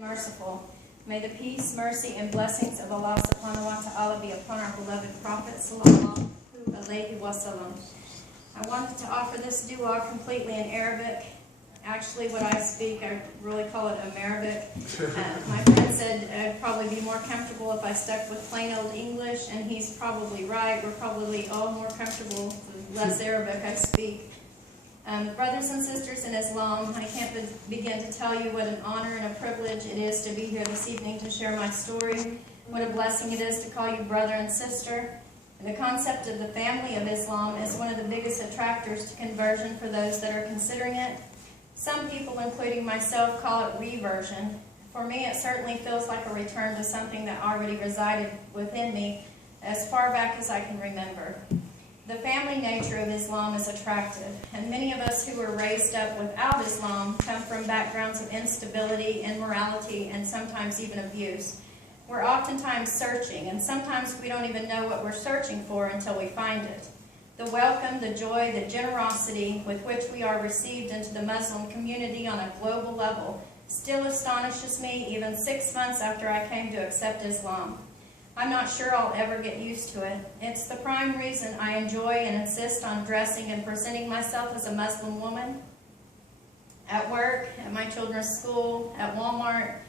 Merciful. May the peace, mercy, and blessings of Allah subhanahu wa ta'ala be upon our beloved Prophet sallallahu alayhi wa sallam. I wanted to offer this dua completely in Arabic. Actually, what I speak, I really call it Amarabic. My friend said I'd probably be more comfortable if I stuck with plain old English, and he's probably right. We're probably all more comfortable the less Arabic I speak. Brothers and sisters in Islam, I can't begin to tell you what an honor and a privilege it is to be here this evening to share my story, what a blessing it is to call you brother and sister. And the concept of the family of Islam is one of the biggest attractors to conversion for those that are considering it. Some people, including myself, call it reversion. For me, it certainly feels like a return to something that already resided within me as far back as I can remember. The family nature of Islam is attractive, and many of us who were raised up without Islam come from backgrounds of instability, immorality, and sometimes even abuse. We're oftentimes searching, and sometimes we don't even know what we're searching for until we find it. The welcome, the joy, the generosity with which we are received into the Muslim community on a global level still astonishes me even 6 months after I came to accept Islam. I'm not sure I'll ever get used to it. It's the prime reason I enjoy and insist on dressing and presenting myself as a Muslim woman. At work, at my children's school, at Walmart.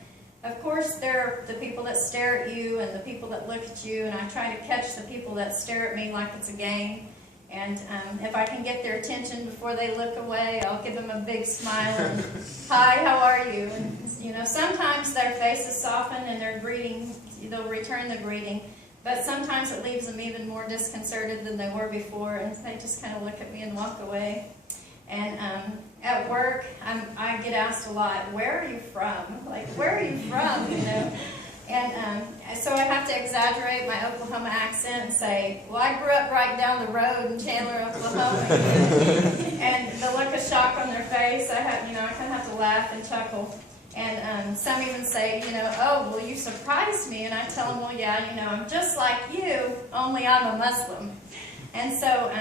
Of course, there are the people that stare at you and the people that look at you, and I try to catch the people that stare at me like it's a game. And if I can get their attention before they look away, I'll give them a big smile and, "Hi, how are you?" And, you know, sometimes their faces soften and their greeting, they'll return the greeting. But sometimes it leaves them even more disconcerted than they were before, and they just kind of look at me and walk away. And at work, I get asked a lot, "Where are you from?" Like, "Where are you from?" You know. And so I have to exaggerate my Oklahoma accent and say, "Well, I grew up right down the road in Chandler, Oklahoma." And the look of shock on their face, I kind of have to laugh and chuckle. And some even say, "Oh, well, you surprised me." And I tell them, "Well, yeah, I'm just like you, only I'm a Muslim." And so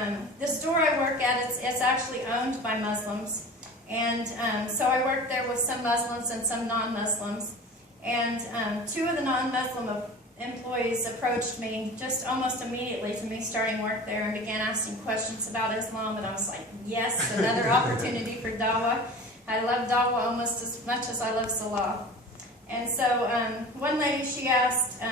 the store I work at, it's actually owned by Muslims. And so I work there with some Muslims and some non-Muslims. And two of the non-Muslim employees approached me just almost immediately to me starting work there and began asking questions about Islam. And I was like, yes, another opportunity for dawah. I love dawah almost as much as I love salah. And so one lady, she asked,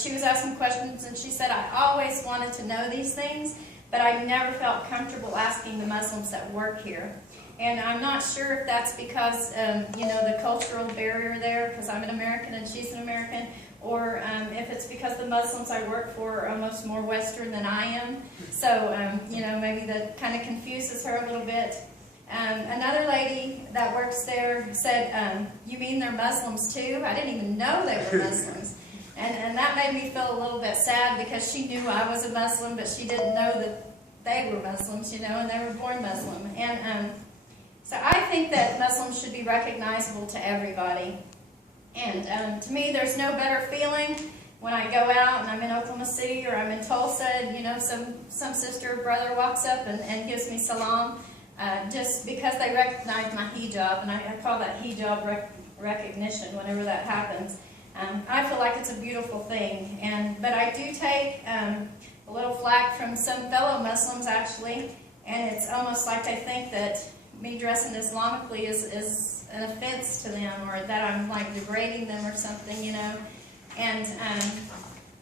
she was asking questions, and she said, "I always wanted to know these things, but I never felt comfortable asking the Muslims that work here." And I'm not sure if that's because, the cultural barrier there, because I'm an American and she's an American, or if it's because the Muslims I work for are almost more Western than I am. So, maybe that kind of confuses her a little bit. Another lady that works there said, "You mean they're Muslims too? I didn't even know they were Muslims." And that made me feel a little bit sad because she knew I was a Muslim, but she didn't know that they were Muslims, and they were born Muslim. And so I think that Muslims should be recognizable to everybody. And to me, there's no better feeling when I go out and I'm in Oklahoma City or I'm in Tulsa and, some sister or brother walks up and gives me salam just because they recognize my hijab. And I call that hijab recognition whenever that happens. I feel like it's a beautiful thing. But I do take a little flack from some fellow Muslims, actually. And it's almost like they think that me dressing Islamically is an offense to them, or that I'm like degrading them or something, And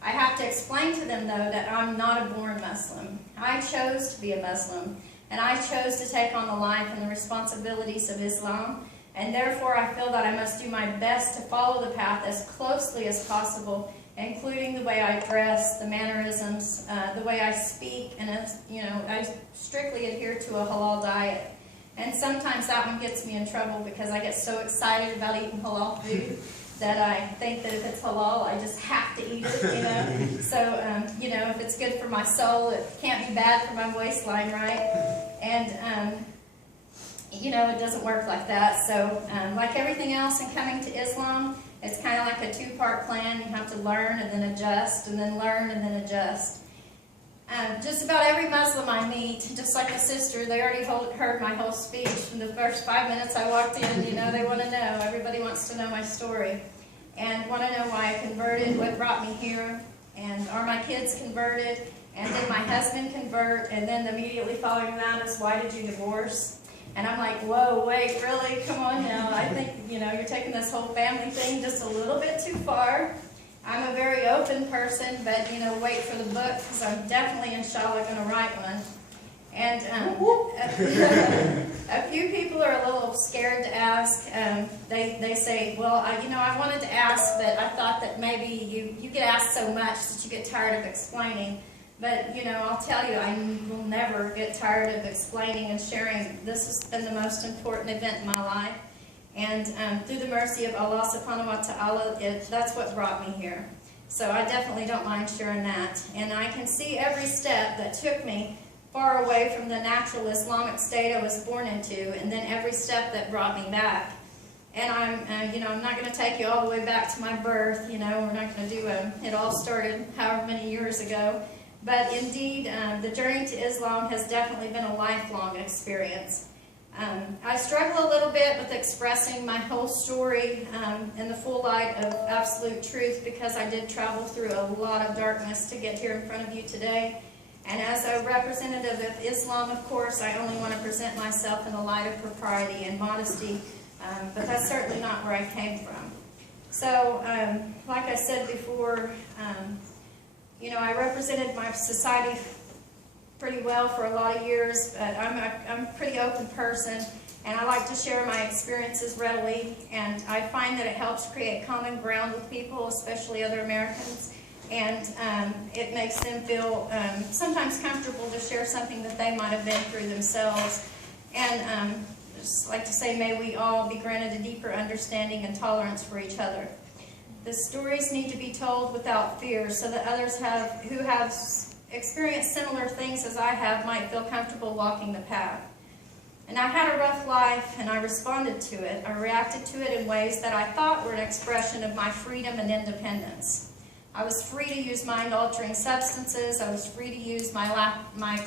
I have to explain to them, though, that I'm not a born Muslim. I chose to be a Muslim, and I chose to take on the life and the responsibilities of Islam, and therefore I feel that I must do my best to follow the path as closely as possible, including the way I dress, the mannerisms, the way I speak, and I strictly adhere to a halal diet. And sometimes that one gets me in trouble because I get so excited about eating halal food that I think that if it's halal, I just have to eat it, So, if it's good for my soul, it can't be bad for my waistline, right? And, it doesn't work like that. So, like everything else in coming to Islam, it's kind of like a two-part plan. You have to learn and then adjust, and then learn and then adjust. Just about every Muslim I meet, just like a sister, they already heard my whole speech. From the first 5 minutes I walked in, they want to know. Everybody wants to know my story and want to know why I converted, what brought me here, and are my kids converted, and did my husband convert, and then immediately following that is, why did you divorce? And I'm like, whoa, wait, really? Come on now. I think, you're taking this whole family thing just a little bit too far. I'm a very open person, but, wait for the book, because I'm definitely, inshallah, going to write one. And a few people are a little scared to ask. They say, well, I wanted to ask, but I thought that maybe you get asked so much that you get tired of explaining. But, I'll tell you, I will never get tired of explaining and sharing. This has been the most important event in my life. And through the mercy of Allah subhanahu wa ta'ala, that's what brought me here. So I definitely don't mind sharing that. And I can see every step that took me far away from the natural Islamic state I was born into, and then every step that brought me back. And I'm not going to take you all the way back to my birth. We're not going to do it all started however many years ago. But indeed, the journey to Islam has definitely been a lifelong experience. I struggle a little bit with expressing my whole story in the full light of absolute truth, because I did travel through a lot of darkness to get here in front of you today. And as a representative of Islam, of course, I only want to present myself in the light of propriety and modesty, but that's certainly not where I came from. So, like I said before, I represented my society pretty well for a lot of years, but I'm a pretty open person, and I like to share my experiences readily, and I find that it helps create common ground with people, especially other Americans, and it makes them feel sometimes comfortable to share something that they might have been through themselves. And just like to say, may we all be granted a deeper understanding and tolerance for each other. The stories need to be told without fear, so that others who have experienced similar things as I have might feel comfortable walking the path. And I had a rough life, and I responded to it. I reacted to it in ways that I thought were an expression of my freedom and independence. I was free to use mind-altering substances. I was free to use my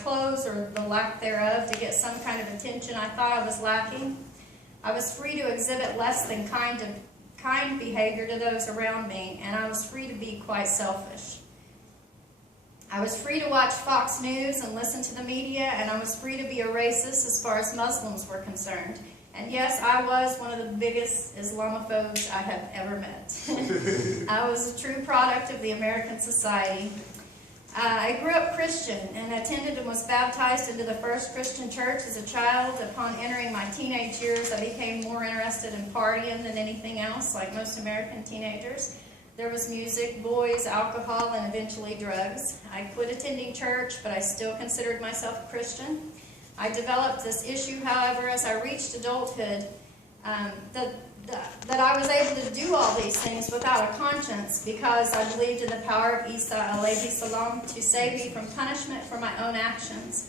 clothes, or the lack thereof, to get some kind of attention I thought I was lacking. I was free to exhibit less than kind behavior to those around me, and I was free to be quite selfish. I was free to watch Fox News and listen to the media, and I was free to be a racist as far as Muslims were concerned. And yes, I was one of the biggest Islamophobes I have ever met. I was a true product of the American society. I grew up Christian and attended and was baptized into the first Christian church as a child. Upon entering my teenage years, I became more interested in partying than anything else, like most American teenagers. There was music, boys, alcohol, and eventually drugs. I quit attending church, but I still considered myself a Christian. I developed this issue, however, as I reached adulthood, that I was able to do all these things without a conscience, because I believed in the power of Isa alayhi salam to save me from punishment for my own actions.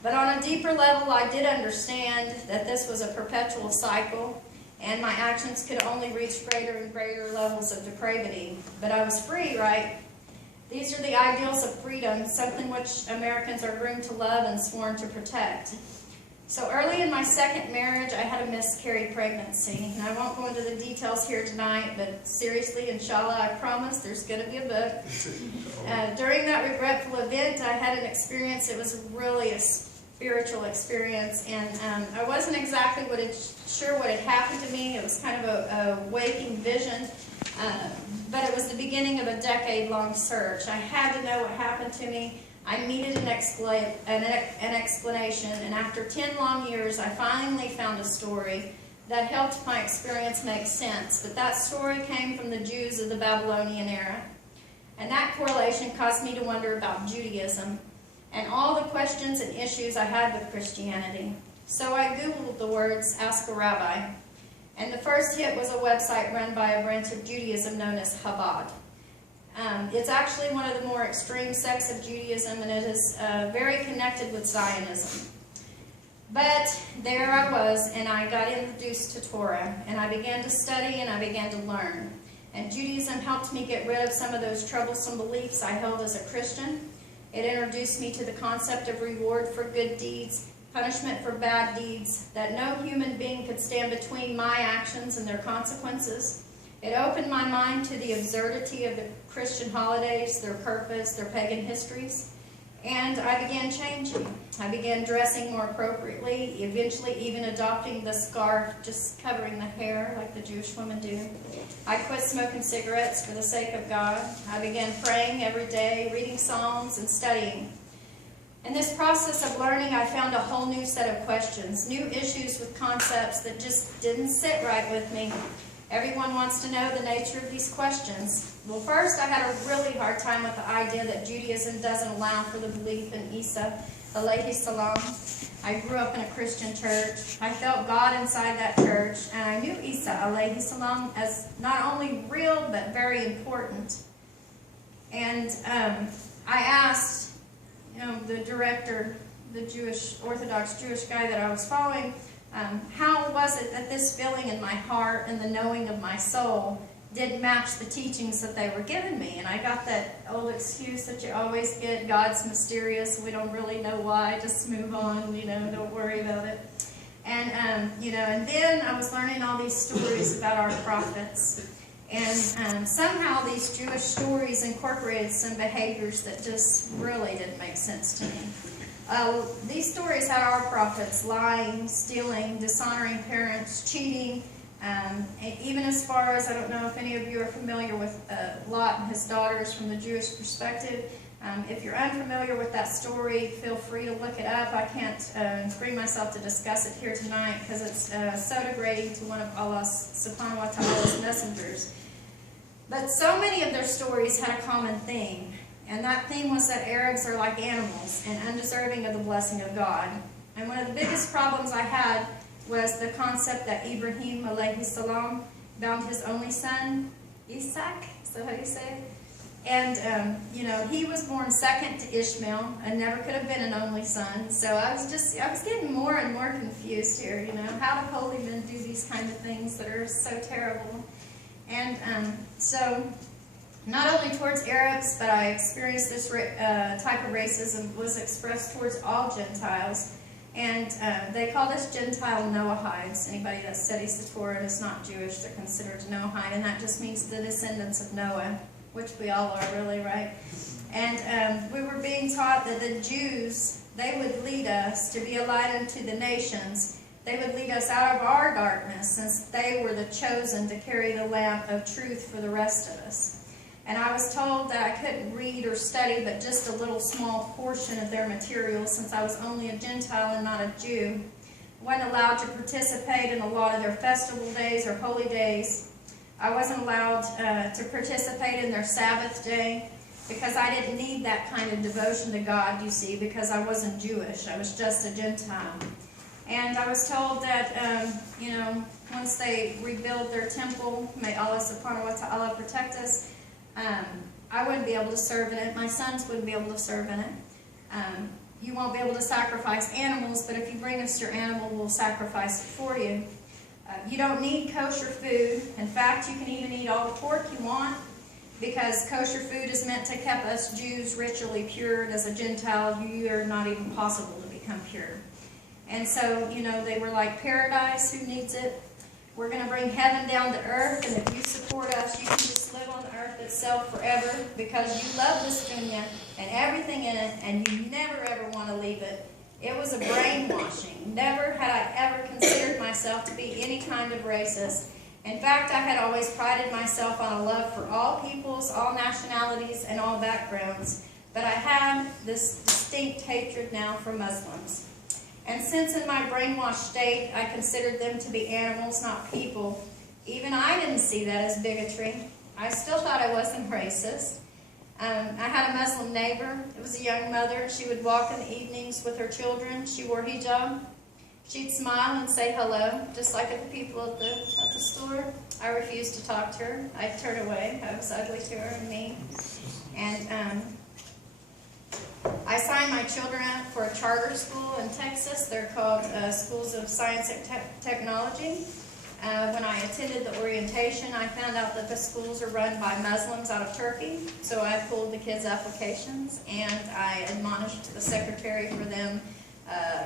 But on a deeper level, I did understand that this was a perpetual cycle, and my actions could only reach greater and greater levels of depravity. But I was free, right? These are the ideals of freedom, something which Americans are groomed to love and sworn to protect. So early in my second marriage, I had a miscarried pregnancy. And I won't go into the details here tonight, but seriously, inshallah, I promise there's going to be a book. During that regretful event, I had an experience. It was really a spiritual experience, and I wasn't exactly sure what had happened to me. It was kind of a waking vision, but it was the beginning of a decade-long search. I had to know what happened to me. I needed an explanation, and after 10 long years, I finally found a story that helped my experience make sense. But that story came from the Jews of the Babylonian era, and that correlation caused me to wonder about Judaism and all the questions and issues I had with Christianity. So I Googled the words, "Ask a Rabbi," and the first hit was a website run by a branch of Judaism known as Chabad. It's actually one of the more extreme sects of Judaism, and it is very connected with Zionism. But there I was, and I got introduced to Torah, and I began to study, and I began to learn. And Judaism helped me get rid of some of those troublesome beliefs I held as a Christian. It introduced me to the concept of reward for good deeds, punishment for bad deeds, that no human being could stand between my actions and their consequences. It opened my mind to the absurdity of the Christian holidays, their purpose, their pagan histories. And I began changing. I began dressing more appropriately, eventually even adopting the scarf, just covering the hair like the Jewish women do. I quit smoking cigarettes for the sake of God. I began praying every day, reading Psalms, and studying. In this process of learning, I found a whole new set of questions, new issues with concepts that just didn't sit right with me. Everyone wants to know the nature of these questions. Well, first, I had a really hard time with the idea that Judaism doesn't allow for the belief in Isa, alayhi salam. I grew up in a Christian church. I felt God inside that church, and I knew Isa, alayhi salam, as not only real, but very important. And I asked, the director, the Orthodox Jewish guy that I was following, how was it that this feeling in my heart and the knowing of my soul did match the teachings that they were giving me? And I got that old excuse that you always get, God's mysterious, we don't really know why, just move on, don't worry about it. And, and then I was learning all these stories about our prophets. And somehow these Jewish stories incorporated some behaviors that just really didn't make sense to me. These stories had our prophets lying, stealing, dishonoring parents, cheating, even as far as, I don't know if any of you are familiar with Lot and his daughters from the Jewish perspective. If you're unfamiliar with that story, feel free to look it up. I can't bring myself to discuss it here tonight because it's so degrading to one of Allah's subhanahu wa ta'ala's messengers. But so many of their stories had a common theme. And that theme was that Arabs are like animals and undeserving of the blessing of God. And one of the biggest problems I had was the concept that Ibrahim alayhi salam bound his only son, Isaac, is that how you say it? And, he was born second to Ishmael and never could have been an only son. So I was getting more and more confused here, how do holy men do these kind of things that are so terrible? And so not only towards Arabs, but I experienced this type of racism was expressed towards all Gentiles. And they call us Gentile Noahides. Anybody that studies the Torah and is not Jewish, they're considered Noahide. And that just means the descendants of Noah, which we all are really, right? And we were being taught that the Jews, they would lead us to be a light unto the nations. They would lead us out of our darkness, since they were the chosen to carry the lamp of truth for the rest of us. And I was told that I couldn't read or study but just a little small portion of their material, since I was only a Gentile and not a Jew. I wasn't allowed to participate in a lot of their festival days or holy days. I wasn't allowed to participate in their Sabbath day because I didn't need that kind of devotion to God, you see, because I wasn't Jewish. I was just a Gentile. And I was told that, once they rebuild their temple, may Allah subhanahu wa ta'ala protect us, I wouldn't be able to serve in it. My sons wouldn't be able to serve in it. You won't be able to sacrifice animals, but if you bring us your animal, we'll sacrifice it for you. You don't need kosher food. In fact, you can even eat all the pork you want, because kosher food is meant to keep us Jews ritually pure, and as a Gentile, you are not even possible to become pure. And so, they were like, paradise, who needs it? We're going to bring heaven down to earth, and if you support us, you can just live on the earth itself forever, because you love this dunya and everything in it, and you never ever want to leave it. It was a brainwashing. Never had I ever considered myself to be any kind of racist. In fact, I had always prided myself on a love for all peoples, all nationalities, and all backgrounds. But I had this distinct hatred now for Muslims. And since in my brainwashed state, I considered them to be animals, not people, even I didn't see that as bigotry. I still thought I wasn't racist. I had a Muslim neighbor. It was a young mother. She would walk in the evenings with her children. She wore hijab. She'd smile and say hello, just like at the people at the store. I refused to talk to her. I'd turn away. I was ugly to her and mean. And I signed my children up for a charter school in Texas. They're called Schools of Science and Technology. When I attended the orientation, I found out that the schools are run by Muslims out of Turkey. So I pulled the kids' applications and I admonished the secretary for them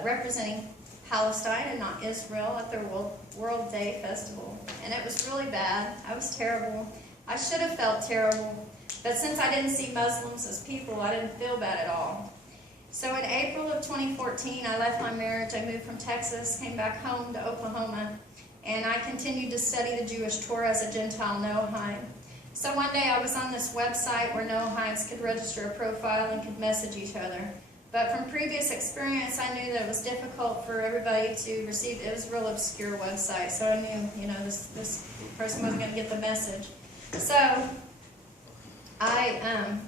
representing Palestine and not Israel at their World Day Festival. And it was really bad. I was terrible. I should have felt terrible. But since I didn't see Muslims as people, I didn't feel bad at all. So in April of 2014, I left my marriage. I moved from Texas, came back home to Oklahoma, and I continued to study the Jewish Torah as a Gentile Noahide. So one day I was on this website where Noahides could register a profile and could message each other. But from previous experience, I knew that it was difficult for everybody to receive. It was a real obscure website, so I knew, this person wasn't going to get the message. So I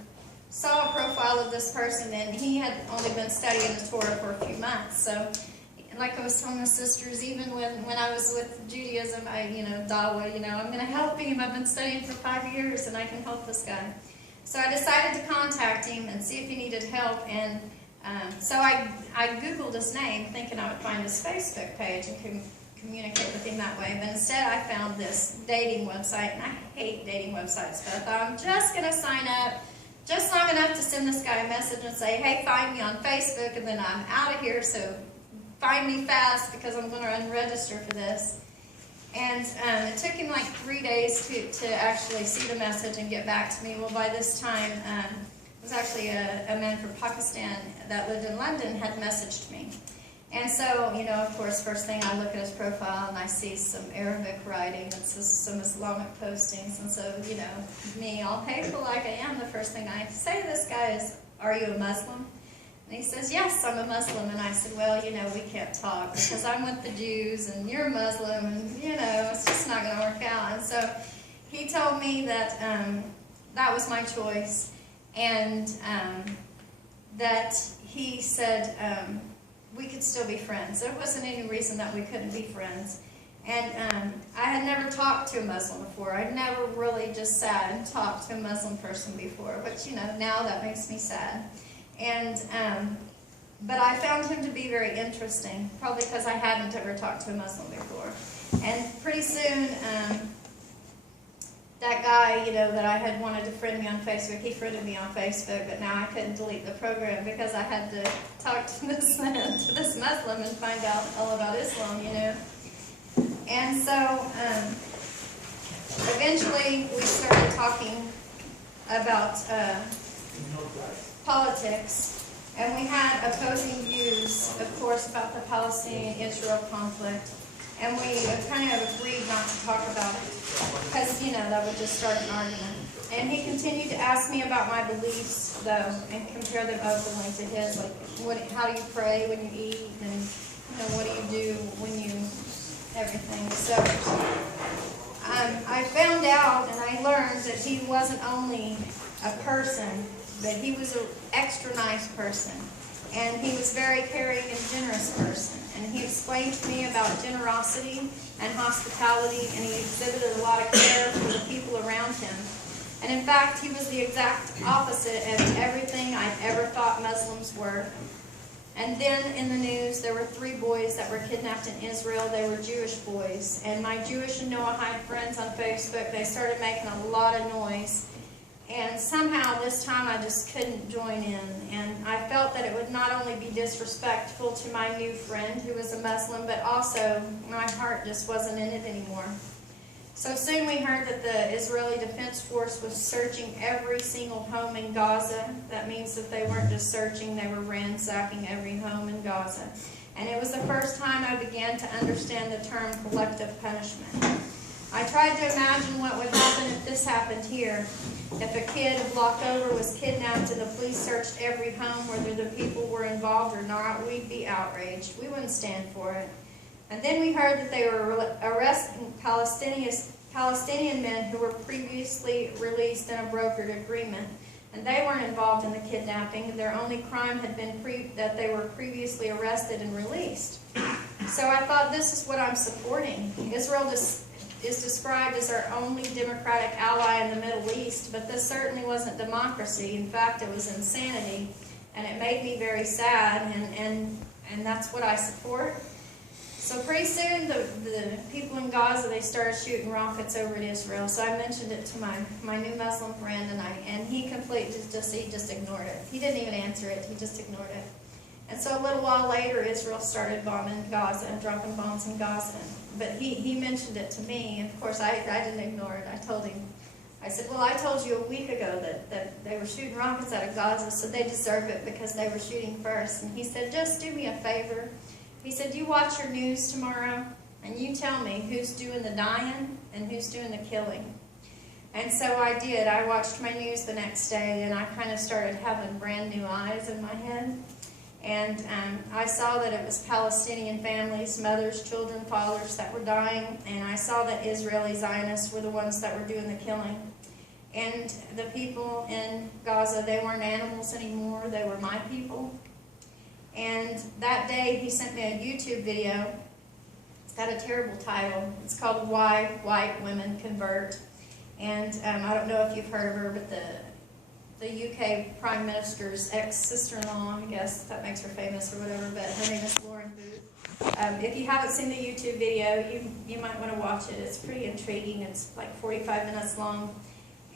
saw a profile of this person, and he had only been studying the Torah for a few months. So, like I was telling the sisters, even when I was with Judaism, Dawa, I'm going to help him. I've been studying for 5 years, and I can help this guy. So I decided to contact him and see if he needed help, and so I Googled his name, thinking I would find his Facebook page and communicate with him that way. But instead, I found this dating website, and I hate dating websites, but I thought I'm just going to sign up just long enough to send this guy a message and say, hey, find me on Facebook, and then I'm out of here, so find me fast because I'm going to unregister for this. And it took him like 3 days to actually see the message and get back to me. Well, by this time, it was actually a man from Pakistan that lived in London had messaged me. And so, of course, first thing I look at his profile and I see some Arabic writing and some Islamic postings. And so, me, all hateful like I am, the first thing I say to this guy is, are you a Muslim? And he says, yes, I'm a Muslim. And I said, well, we can't talk because I'm with the Jews and you're a Muslim and, it's just not going to work out. And so he told me that that was my choice and that he said we could still be friends. There wasn't any reason that we couldn't be friends. And I had never talked to a Muslim before. I'd never really just sat and talked to a Muslim person before. But, now that makes me sad. And, but I found him to be very interesting, probably because I hadn't ever talked to a Muslim before. And pretty soon, that guy, that I had wanted to friend me on Facebook, he friended me on Facebook, but now I couldn't delete the program because I had to talk to this Muslim and find out all about Islam, And so, eventually we started talking about politics, and we had opposing views, of course, about the Palestinian-Israel conflict, and we kind of agreed not to talk about it, because, that would just start an argument. And he continued to ask me about my beliefs, though, and compare them openly to his, like, how do you pray when you eat, and, what do you do when you, everything. So, I found out, and I learned that he wasn't only a person, but he was an extra nice person, and he was a very caring and generous person. And he explained to me about generosity and hospitality, and he exhibited a lot of care for the people around him. And in fact, he was the exact opposite of everything I'd ever thought Muslims were. And then in the news, there were 3 boys that were kidnapped in Israel. They were Jewish boys. And my Jewish and Noahide friends on Facebook, they started making a lot of noise. And somehow this time I just couldn't join in. And I felt that it would not only be disrespectful to my new friend who was a Muslim, but also my heart just wasn't in it anymore. So soon we heard that the Israeli Defense Force was searching every single home in Gaza. That means that they weren't just searching, they were ransacking every home in Gaza. And it was the first time I began to understand the term collective punishment. I tried to imagine what would happen if this happened here. If a kid a block over was kidnapped and the police searched every home, whether the people were involved or not, we'd be outraged. We wouldn't stand for it. And then we heard that they were arresting Palestinian men who were previously released in a brokered agreement. And they weren't involved in the kidnapping. Their only crime had been that they were previously arrested and released. So I thought, this is what I'm supporting. Israel is described as our only democratic ally in the Middle East, but this certainly wasn't democracy. In fact, it was insanity, and it made me very sad, and that's what I support. So pretty soon, the people in Gaza, they started shooting rockets over at Israel. So I mentioned it to my new Muslim friend, and he completely just ignored it. He didn't even answer it. He just ignored it. And so a little while later, Israel started bombing Gaza and dropping bombs in Gaza. But he mentioned it to me, and of course I didn't ignore it. I told him, I said, well, I told you a week ago that they were shooting rockets out of Gaza, so they deserve it because they were shooting first. And he said, just do me a favor. He said, you watch your news tomorrow, and you tell me who's doing the dying and who's doing the killing. And so I did. I watched my news the next day, and I kind of started having brand new eyes in my head. And I saw that it was Palestinian families, mothers, children, fathers that were dying, and I saw that Israeli Zionists were the ones that were doing the killing. And the people in Gaza, they weren't animals anymore, they were my people. And that day he sent me a YouTube video. It's got a terrible title. It's called Why White Women Convert. And I don't know if you've heard of her, but the UK Prime Minister's ex-sister-in-law, I guess that makes her famous or whatever, but her name is Lauren Booth. If you haven't seen the YouTube video, you might want to watch it. It's pretty intriguing. It's like 45 minutes long.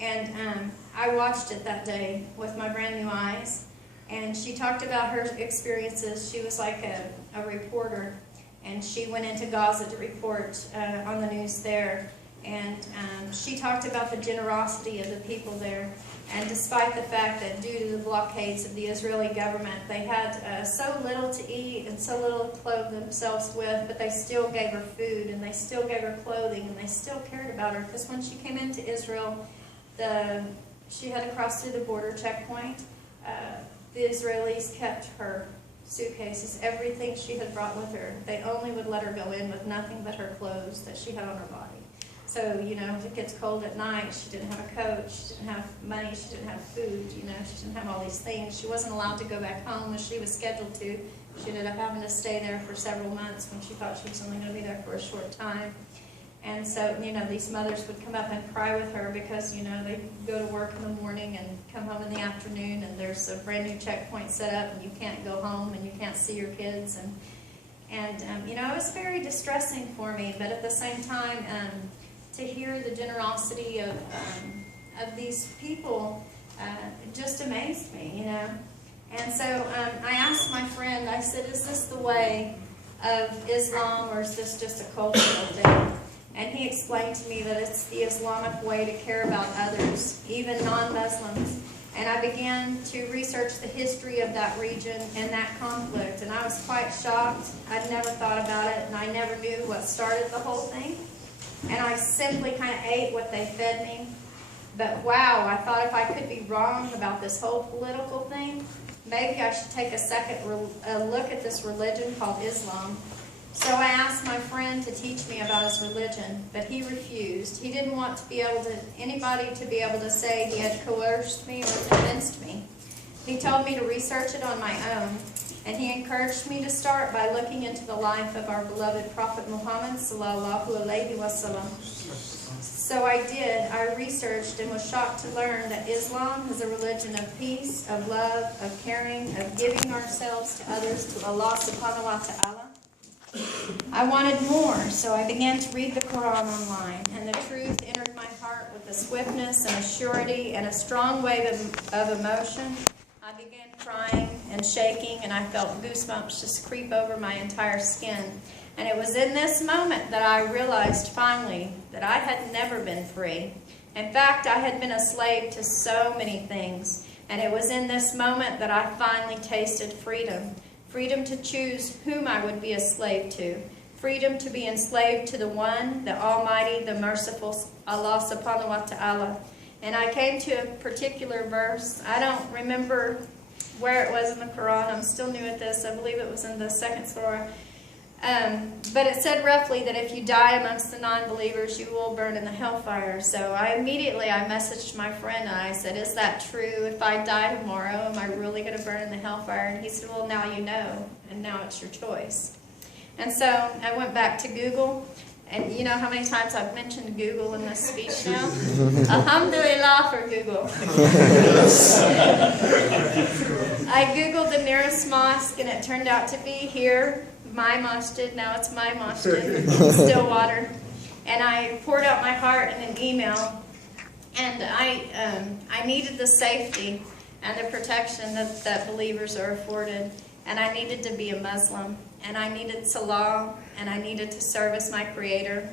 And I watched it that day with my brand new eyes. And she talked about her experiences. She was like a reporter, and she went into Gaza to report on the news there. And she talked about the generosity of the people there. And despite the fact that due to the blockades of the Israeli government, they had so little to eat and so little to clothe themselves with, but they still gave her food, and they still gave her clothing, and they still cared about her. Because when she came into Israel, she had to cross through the border checkpoint. The Israelis kept her suitcases, everything she had brought with her. They only would let her go in with nothing but her clothes that she had on her body. So, you know, if it gets cold at night, she didn't have a coat, she didn't have money, she didn't have food, you know, she didn't have all these things. She wasn't allowed to go back home as she was scheduled to. She ended up having to stay there for several months when she thought she was only going to be there for a short time. And so, you know, these mothers would come up and cry with her because, you know, they go to work in the morning and come home in the afternoon, and there's a brand new checkpoint set up, and you can't go home and you can't see your kids. And you know, it was very distressing for me, but at the same time, to hear the generosity of these people just amazed me, you know. And so I asked my friend, I said, is this the way of Islam, or is this just a cultural thing? And he explained to me that it's the Islamic way to care about others, even non-Muslims. And I began to research the history of that region and that conflict, and I was quite shocked. I'd never thought about it, and I never knew what started the whole thing. And I simply kind of ate what they fed me. But wow, I thought if I could be wrong about this whole political thing, maybe I should take a second look at this religion called Islam. So I asked my friend to teach me about his religion, but he refused. He didn't want to be able to, anybody to be able to say he had coerced me or convinced me. He told me to research it on my own, and he encouraged me to start by looking into the life of our beloved Prophet Muhammad sallallahu alaihi wasallam. So I did. I researched and was shocked to learn that Islam is a religion of peace, of love, of caring, of giving ourselves to others, to Allah subhanahu wa ta'ala. I wanted more, so I began to read the Quran online, and the truth entered my heart with a swiftness and a surety and a strong wave of emotion. I began crying and shaking, and I felt goosebumps just creep over my entire skin. And it was in this moment that I realized finally that I had never been free. In fact, I had been a slave to so many things, and it was in this moment that I finally tasted freedom. Freedom to choose whom I would be a slave to. Freedom to be enslaved to the One, the Almighty, the Merciful, Allah subhanahu wa ta'ala. And I came to a particular verse. I don't remember where it was in the Quran. I'm still new at this. I believe it was in the second surah. But it said roughly that if you die amongst the non-believers, you will burn in the hellfire. So I messaged my friend, and I said, is that true? If I die tomorrow, am I really going to burn in the hellfire? And he said, well, now you know, and now it's your choice. And so I went back to Google, and you know how many times I've mentioned Google in this speech now? Alhamdulillah for Google. I Googled the nearest mosque, and it turned out to be here, my masjid, now it's my masjid in Stillwater. And I poured out my heart in an email, and I needed the safety and the protection that believers are afforded. And I needed to be a Muslim, and I needed Salah, and I needed to service my Creator.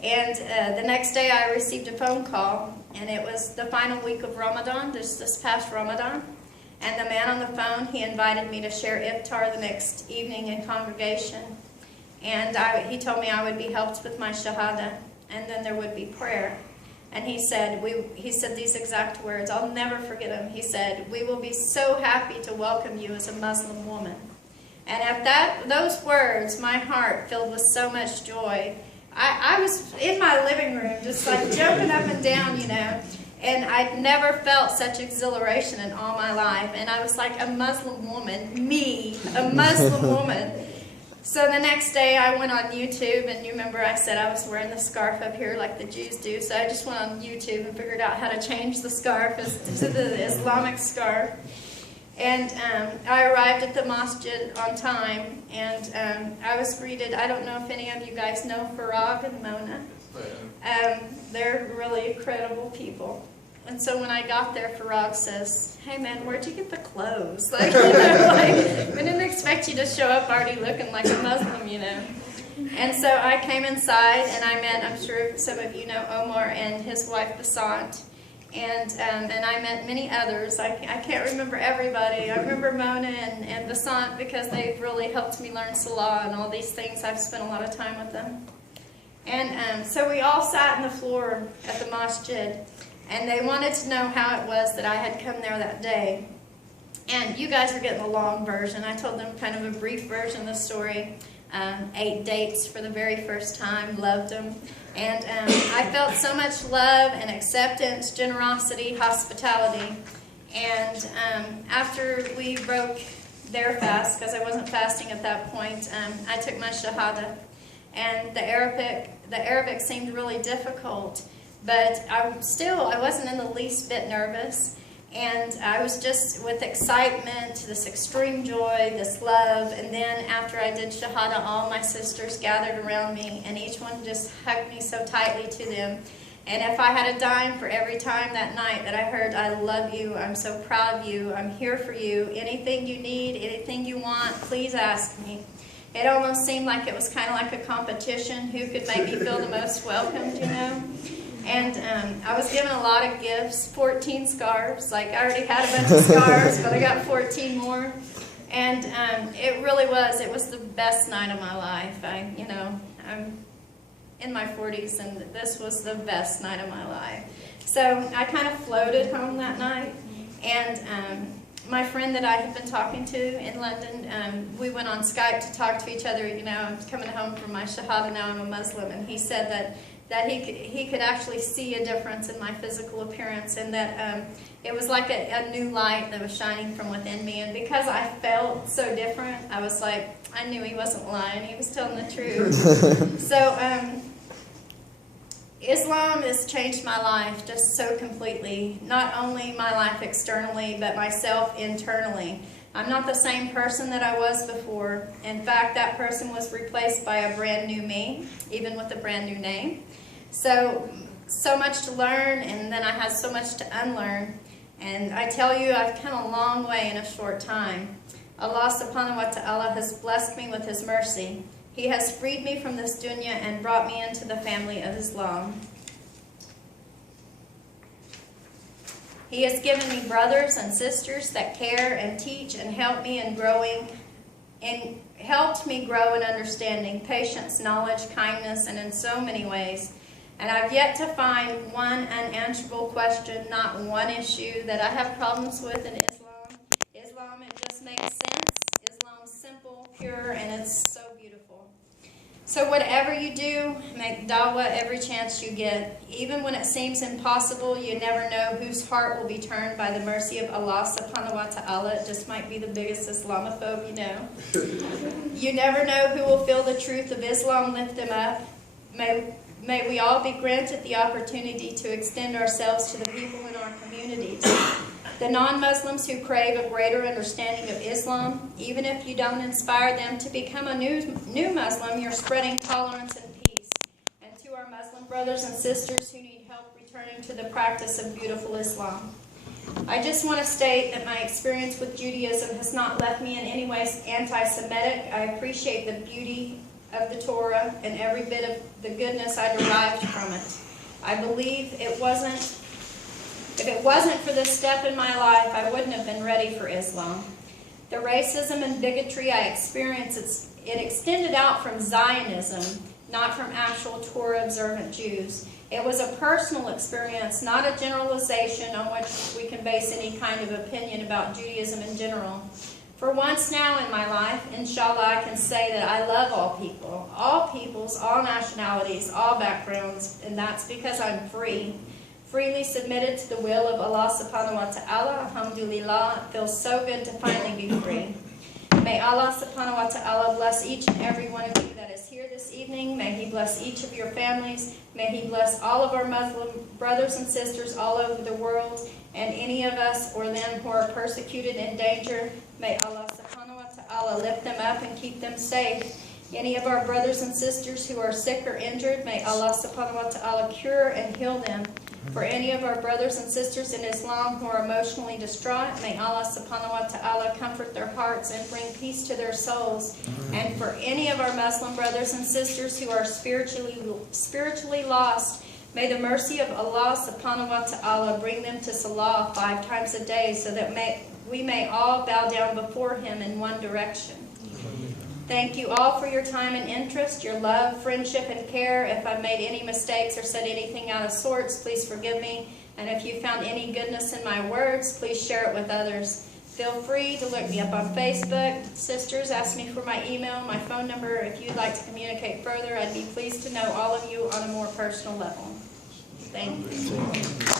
And the next day I received a phone call, and it was the final week of Ramadan, this past Ramadan. And the man on the phone, he invited me to share iftar the next evening in congregation. And he told me I would be helped with my shahada, and then there would be prayer. And he said these exact words, I'll never forget them. He said, "We will be so happy to welcome you as a Muslim woman." And at those words, my heart filled with so much joy. I was in my living room just like jumping up and down, you know. And I'd never felt such exhilaration in all my life. And I was like, a Muslim woman, me, a Muslim woman. So the next day I went on YouTube, and you remember I said I was wearing the scarf up here like the Jews do. So I just went on YouTube and figured out how to change the scarf to the Islamic scarf. And I arrived at the masjid on time, and I was greeted. I don't know if any of you guys know Farag and Mona. They're really incredible people. And so when I got there, Farag says, "Hey man, where'd you get the clothes? Like, you know, like, we didn't expect you to show up already looking like a Muslim, you know." And so I came inside, and I met, I'm sure some of you know Omar and his wife Basant. And I met many others. I can't remember everybody. I remember Mona and Basant because they've really helped me learn Salah and all these things. I've spent a lot of time with them. And so we all sat on the floor at the masjid, and they wanted to know how it was that I had come there that day. And you guys are getting the long version. I told them kind of a brief version of the story. 8 dates for the very first time, loved them. And I felt so much love and acceptance, generosity, hospitality. And after we broke their fast, because I wasn't fasting at that point, I took my shahada. And the Arabic seemed really difficult, but I wasn't in the least bit nervous. And I was just with excitement, this extreme joy, this love. And then after I did Shahada, all my sisters gathered around me, and each one just hugged me so tightly to them. And if I had a dime for every time that night that I heard, "I love you, I'm so proud of you, I'm here for you, anything you need, anything you want, please ask me." It almost seemed like it was kind of like a competition, who could make me feel the most welcomed, you know. And I was given a lot of gifts, 14 scarves. Like, I already had a bunch of scarves, but I got 14 more. And it was the best night of my life. I'm in my 40s, and this was the best night of my life. So I kind of floated home that night, and my friend that I had been talking to in London, we went on Skype to talk to each other. You know, I'm coming home from my Shahada, now I'm a Muslim, and he said that he could actually see a difference in my physical appearance, and that it was like a new light that was shining from within me. And because I felt so different, I was like, I knew he wasn't lying, he was telling the truth. So Islam has changed my life just so completely. Not only my life externally, but myself internally. I'm not the same person that I was before. In fact, that person was replaced by a brand new me, even with a brand new name. So much to learn, and then I had so much to unlearn. And I tell you, I've come a long way in a short time. Allah subhanahu wa ta'ala has blessed me with His mercy. He has freed me from this dunya and brought me into the family of Islam. He has given me brothers and sisters that care and teach and help me in growing, and helped me grow in understanding, patience, knowledge, kindness, and in so many ways. And I've yet to find one unanswerable question, not one issue that I have problems with in Islam. Islam, it just makes sense. Islam's simple, pure, and it's so beautiful. So whatever you do, make dawah every chance you get. Even when it seems impossible, you never know whose heart will be turned by the mercy of Allah subhanahu wa ta'ala. It just might be the biggest Islamophobe you know. You never know who will feel the truth of Islam lift them up. May we all be granted the opportunity to extend ourselves to the people in our communities. The non-Muslims who crave a greater understanding of Islam, even if you don't inspire them to become a new Muslim, you're spreading tolerance and peace. And to our Muslim brothers and sisters who need help returning to the practice of beautiful Islam, I just want to state that my experience with Judaism has not left me in any way anti-Semitic. I appreciate the beauty of the Torah and every bit of the goodness I derived from it. I believe if it wasn't for this step in my life, I wouldn't have been ready for Islam. The racism and bigotry I experienced, it extended out from Zionism, not from actual Torah-observant Jews. It was a personal experience, not a generalization on which we can base any kind of opinion about Judaism in general. For once now in my life, inshallah, I can say that I love all people, all peoples, all nationalities, all backgrounds, and that's because I'm freely submitted to the will of Allah subhanahu wa ta'ala. Alhamdulillah, it feels so good to finally be free. May Allah subhanahu wa ta'ala bless each and every one of you that is here this evening. May He bless each of your families. May He bless all of our Muslim brothers and sisters all over the world, and any of us or them who are persecuted in danger. May Allah subhanahu wa ta'ala lift them up and keep them safe. Any of our brothers and sisters who are sick or injured, may Allah subhanahu wa ta'ala cure and heal them. For any of our brothers and sisters in Islam who are emotionally distraught, may Allah subhanahu wa ta'ala comfort their hearts and bring peace to their souls. And for any of our Muslim brothers and sisters who are spiritually lost, may the mercy of Allah subhanahu wa ta'ala bring them to Salah 5 times a day, so that we may all bow down before Him in one direction. Thank you all for your time and interest, your love, friendship, and care. If I made any mistakes or said anything out of sorts, please forgive me. And if you found any goodness in my words, please share it with others. Feel free to look me up on Facebook. Sisters, ask me for my email, my phone number. If you'd like to communicate further, I'd be pleased to know all of you on a more personal level. Thank you.